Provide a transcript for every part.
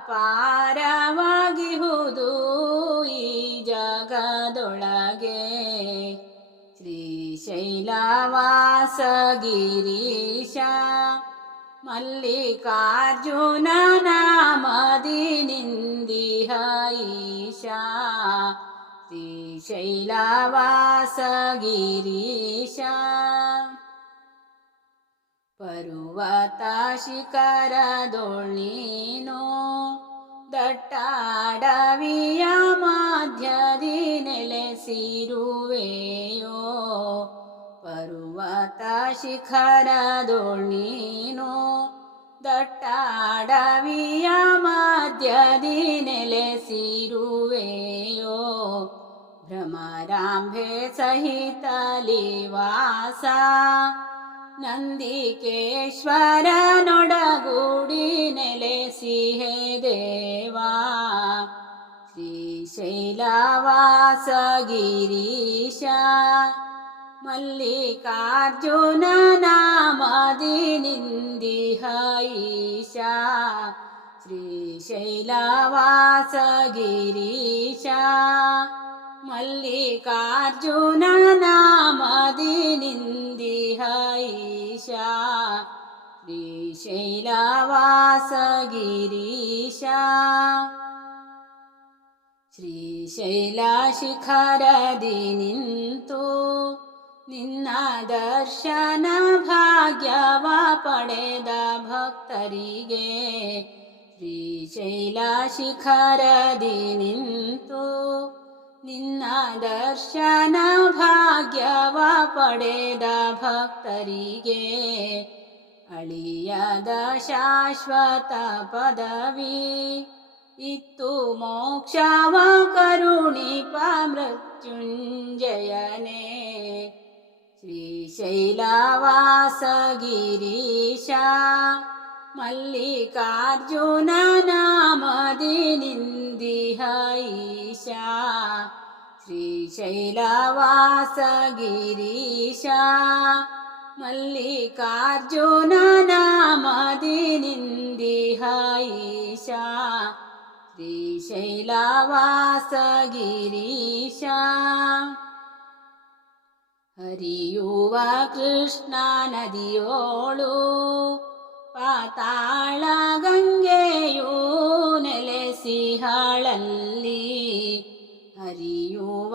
Aparo जगदोगे श्रीशैलवासगिरीशा मल्लर्जुनमदिनि ईषा श्रीशैलवासगिरीश पर्वता शिखरीनो दटाडवीया माध्यदिन लेसिरुवता शिखर दटा माध्यदि दटाडव्या मध्यदिन लेसिरु भ्रमराम्भे सहितलिवासा नकेश्वरनोडगूडि नेलसिहेदेवा श्रीशैलवास गिरीषा मल्लर्जुनमदिनि हैषा श्रीशैलास गिरीषा मल्लर्जुनमदिनि है शैला वासगिरीशा श्रीशैलाशिखरदिनि भाग्यवा दर्शनभाग्य वा पडेद भक्तरिगे श्रीशैलाशिखरदिनि निना दर्शनभाग्य वा पडेद भक्तरिगे इत्तु इति तु मोक्षमाकरुणिपमृत्युञ्जयने श्रीशैलावासगिरीशा मल्लिकार्जुननामदिनिन्दिह श्रीशैलावासगिरीशा ಮಲ್ಲಿಕಾರ್ಜುನ ನಾಮದಿ ನಿಂದಿ ಹೈಶಾ ತ್ರೀಶೈಲವಾಸ ಗಿರೀಶ ಹರಿಯುವ ಕೃಷ್ಣ ನದಿಯೋಳು ಪಾತಾಳ ಗಂಗೆಯೋ ಹರಿಯು ವ ಹರಿಯುವ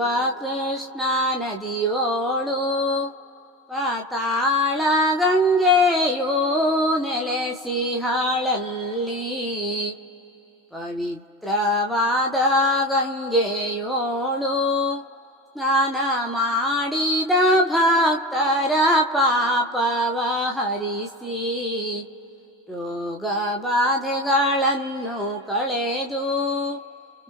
ನದಿಯ ನದಿಯೋಳು ಪತಾಳ ಗಂಗೆಯೋ ನೆಲೆಸಿಹಾಳಲ್ಲಿ ಪವಿತ್ರವಾದ ಗಂಗೆಯೋಳು ಸ್ನಾನ ಮಾಡಿದ ಭಕ್ತರ ಹರಿಸಿ ರೋಗ ಬಾಧೆಗಳನ್ನು ಕಳೆದು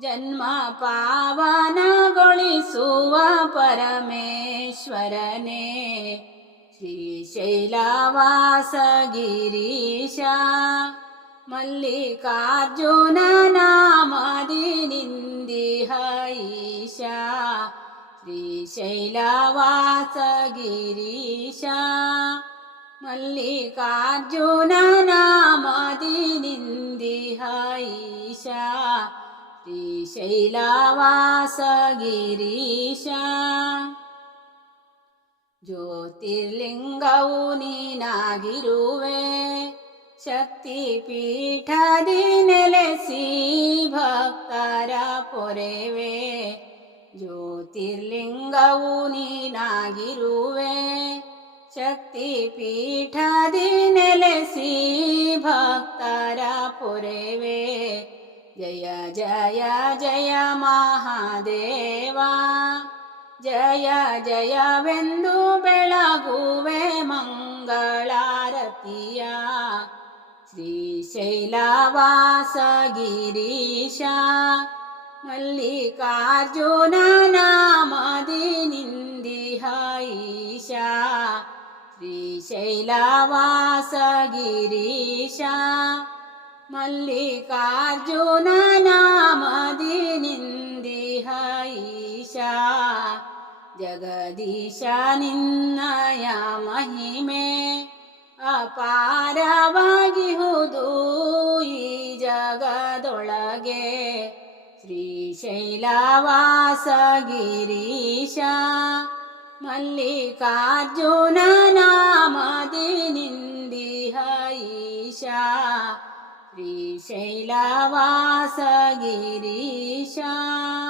ಜನ್ಮ ಪಾವನಗೊಳಿಸುವ ಪರಮೇಶ್ವರನೇ ನಾಮದಿ ನಿಂದಿ ಹೈಶ ಶ್ರೀ ಶೈಲವಾಸ ಗಿರೀಶ ಮಲ್ಲಿಕಾರ್ಜುನ ಮಲ್ಲಿಕಾಜುನ ज्योतिर्लिङ्गौ नीनागिरुवे शक्तिपीठदि नेलसि भक्तारा पोरेवे नीनागिरुवे शक्तिपीठदि नेलसि भक्तारा पोरेवे जय जय जय महादेवा जय जय वेन्दु बेळगुवे मङ्गलारतिया श्रीशैलावास गिरीशा श्रीशैलावास श्रीशैलावासगिरीशा ಮಲ್ಲಿಕಾರ್ಜುನ ನಾಮದಿ ನಿಂದಿ ಹೈಶ ಜಗದೀಶ ನಿನ್ನಯ ಮಹಿಮೆ ಅಪಾರವಾಗಿ ಈ ಜಗದೊಳಗೆ ಶ್ರೀ ವಾಸ ಗಿರೀಷಾ ಮಲ್ಲಿಕಾರ್ಜುನ ನಿಂದಿ ಐಷಾ ी